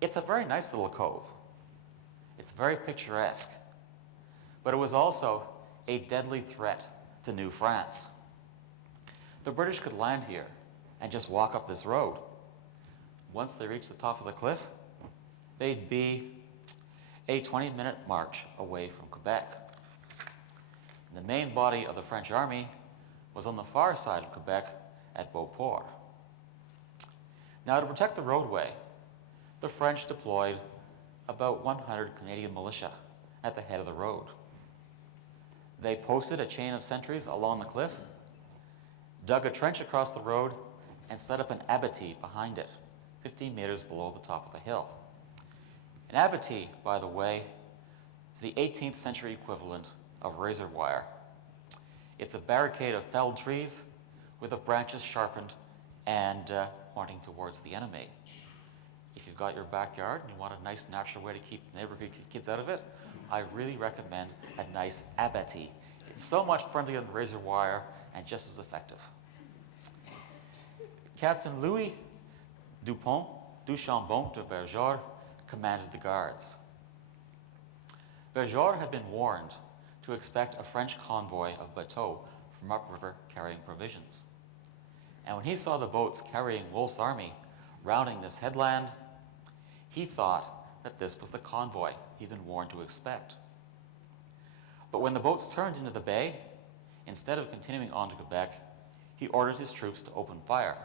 It's a very nice little cove. It's very picturesque, but it was also a deadly threat to New France. The British could land here and just walk up this road. Once they reached the top of the cliff, they'd be a 20-minute march away from Quebec. The main body of the French army was on the far side of Quebec at Beauport. Now, to protect the roadway, the French deployed about 100 Canadian militia at the head of the road. They posted a chain of sentries along the cliff, dug a trench across the road, and set up an abattis behind it, 15 meters below the top of the hill. An abattis, by the way, is the 18th century equivalent of razor wire. It's a barricade of felled trees with the branches sharpened and pointing towards the enemy. If you've got your backyard and you want a nice natural way to keep neighborhood kids out of it, I really recommend a nice abattis. It's so much friendlier than razor wire and just as effective. Captain Louis Dupont du Chambon de Vergor commanded the guards. Vergor had been warned to expect a French convoy of bateaux from upriver carrying provisions. And when he saw the boats carrying Wolfe's army rounding this headland, he thought that this was the convoy he'd been warned to expect. But when the boats turned into the bay, instead of continuing on to Quebec, he ordered his troops to open fire.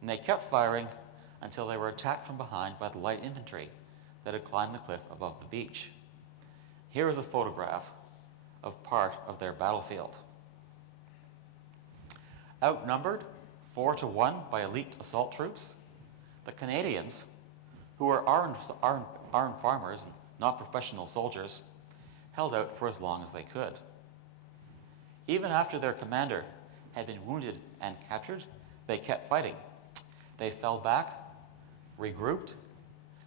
And they kept firing until they were attacked from behind by the light infantry that had climbed the cliff above the beach. Here is a photograph of part of their battlefield. Outnumbered 4-1 by elite assault troops, the Canadians, who were armed farmers, not professional soldiers, held out for as long as they could. Even after their commander had been wounded and captured, they kept fighting. They fell back, regrouped,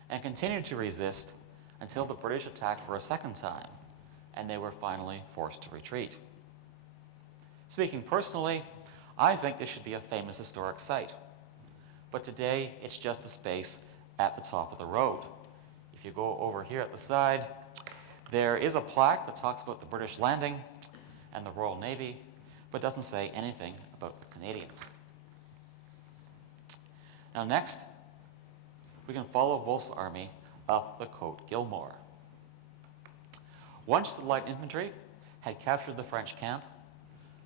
and continued to resist until the British attacked for a second time, and they were finally forced to retreat. Speaking personally, I think this should be a famous historic site, but today it's just a space at the top of the road. If you go over here at the side, there is a plaque that talks about the British landing and the Royal Navy, but doesn't say anything about the Canadians. Now next, we can follow Wolfe's army up the Côte Gilmore. Once the light infantry had captured the French camp,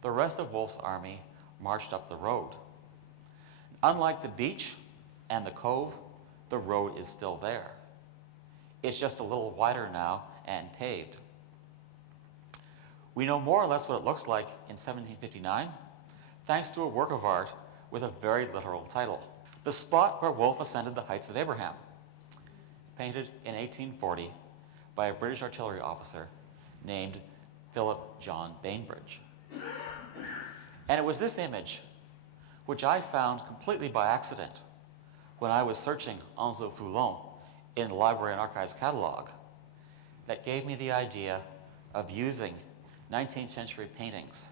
the rest of Wolfe's army marched up the road. Unlike the beach and the cove, the road is still there. It's just a little wider now and paved. We know more or less what it looks like in 1759, thanks to a work of art with a very literal title, The Spot Where Wolfe Ascended the Heights of Abraham, painted in 1840 by a British artillery officer named Philip John Bainbridge. And it was this image, which I found completely by accident when I was searching Anse Foulon in the Library and Archives catalog, that gave me the idea of using 19th century paintings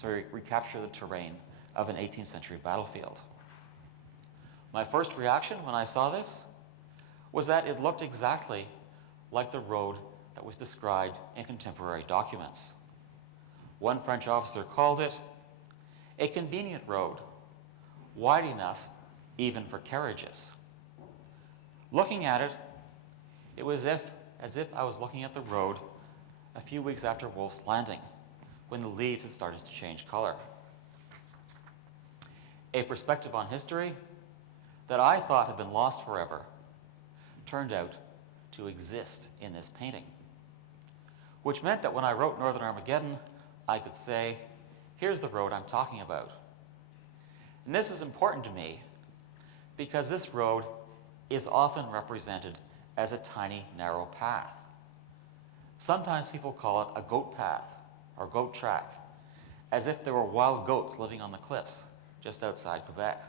to recapture the terrain of an 18th century battlefield. My first reaction when I saw this was that it looked exactly like the road that was described in contemporary documents. One French officer called it a convenient road, wide enough even for carriages. Looking at it, it was as if I was looking at the road a few weeks after Wolfe's landing, when the leaves had started to change color. A perspective on history that I thought had been lost forever turned out to exist in this painting, which meant that when I wrote Northern Armageddon, I could say, here's the road I'm talking about. And this is important to me because this road is often represented as a tiny, narrow path. Sometimes people call it a goat path or goat track, as if there were wild goats living on the cliffs just outside Quebec.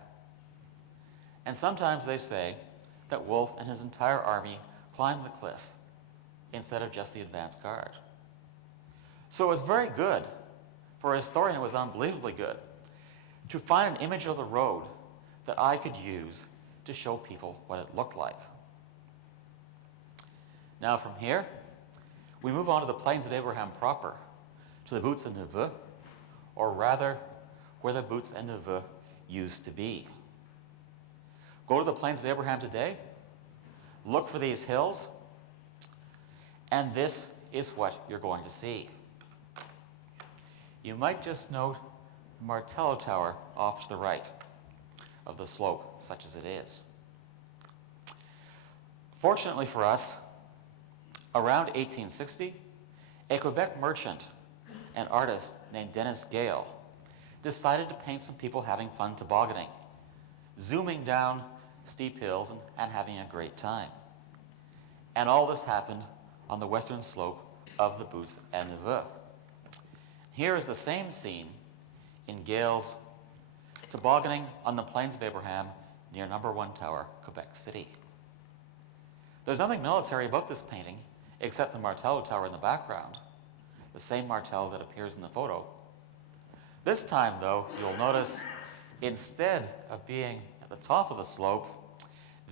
And sometimes they say that Wolfe and his entire army climbed the cliff instead of just the advance guard. So it was very good, for a historian it was unbelievably good, to find an image of the road that I could use to show people what it looked like. Now from here, we move on to the Plains of Abraham proper, to the Buttes and Neveu, or rather, where the Buttes and Neveu used to be. Go to the Plains of Abraham today, look for these hills, and this is what you're going to see. You might just note the Martello Tower off to the right of the slope, such as it is. Fortunately for us, around 1860, a Quebec merchant and artist named Dennis Gale decided to paint some people having fun tobogganing, zooming down steep hills and having a great time. And all this happened on the western slope of the Buttes and Neveu. Here is the same scene in Gale's tobogganing on the Plains of Abraham near No. 1 Tower, Quebec City. There's nothing military about this painting except the Martello Tower in the background, the same Martello that appears in the photo. This time, though, you'll notice instead of being at the top of the slope,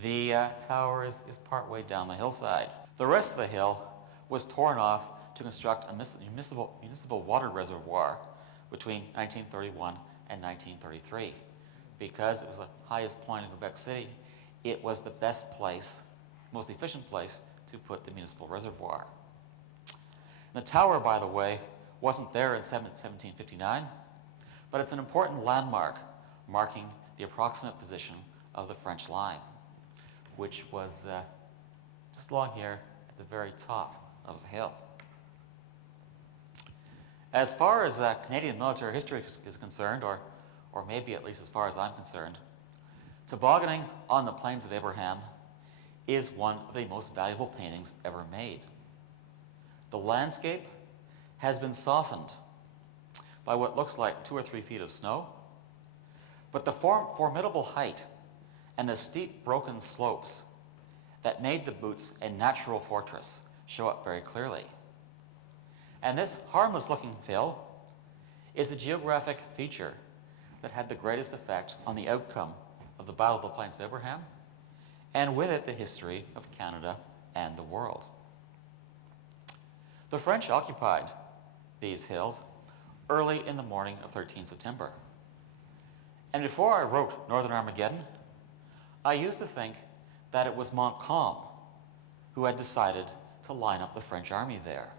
the tower is partway down the hillside. The rest of the hill was torn off to construct a municipal water reservoir between 1931 and 1933. Because it was the highest point in Quebec City, it was the best place, most efficient place to put the municipal reservoir. The tower, by the way, wasn't there in 1759, but it's an important landmark marking the approximate position of the French line, which was just along here at the very top of the hill. As far as Canadian military history is concerned, or maybe at least as far as I'm concerned, tobogganing on the Plains of Abraham is one of the most valuable paintings ever made. The landscape has been softened by what looks like 2 or 3 feet of snow, but the formidable height and the steep broken slopes that made the Buttes a natural fortress show up very clearly. And this harmless-looking hill is the geographic feature that had the greatest effect on the outcome of the Battle of the Plains of Abraham, and with it the history of Canada and the world. The French occupied these hills early in the morning of 13 September. And before I wrote Northern Armageddon, I used to think that it was Montcalm who had decided to line up the French army there.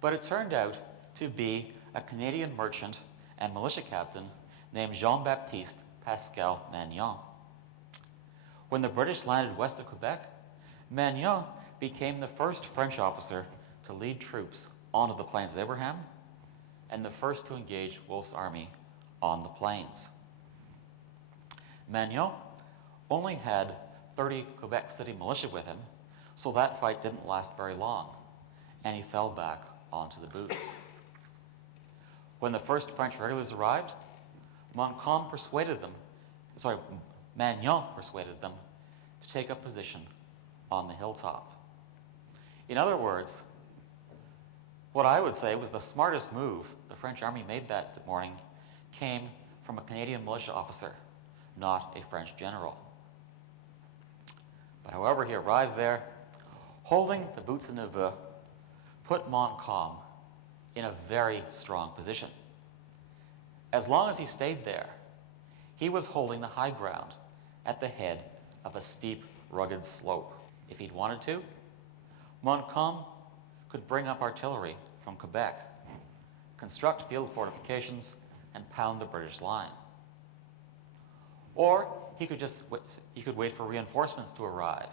But it turned out to be a Canadian merchant and militia captain named Jean-Baptiste Pascal Magnan. When the British landed west of Quebec, Magnan became the first French officer to lead troops onto the Plains of Abraham and the first to engage Wolfe's army on the plains. Magnan only had 30 Quebec City militia with him, so that fight didn't last very long, and he fell back onto the Buttes. When the first French regulars arrived, Magnan persuaded them to take up position on the hilltop. In other words, what I would say was the smartest move the French army made that morning came from a Canadian militia officer, not a French general. But however he arrived there, holding the Buttes and Neveu put Montcalm in a very strong position. As long as he stayed there, he was holding the high ground at the head of a steep, rugged slope. If he'd wanted to, Montcalm could bring up artillery from Quebec, construct field fortifications, and pound the British line. Or he could wait for reinforcements to arrive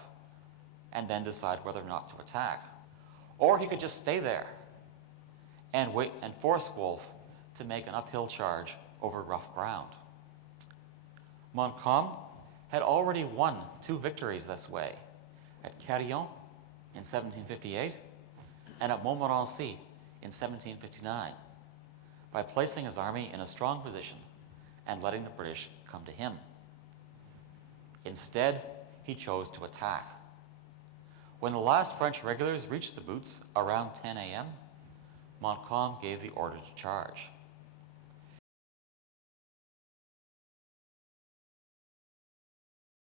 and then decide whether or not to attack. Or he could just stay there and wait and force Wolfe to make an uphill charge over rough ground. Montcalm had already won 2 victories this way, at Carillon in 1758 and at Montmorency in 1759, by placing his army in a strong position and letting the British come to him. Instead, he chose to attack. When the last French regulars reached the Buttes around 10 a.m., Montcalm gave the order to charge.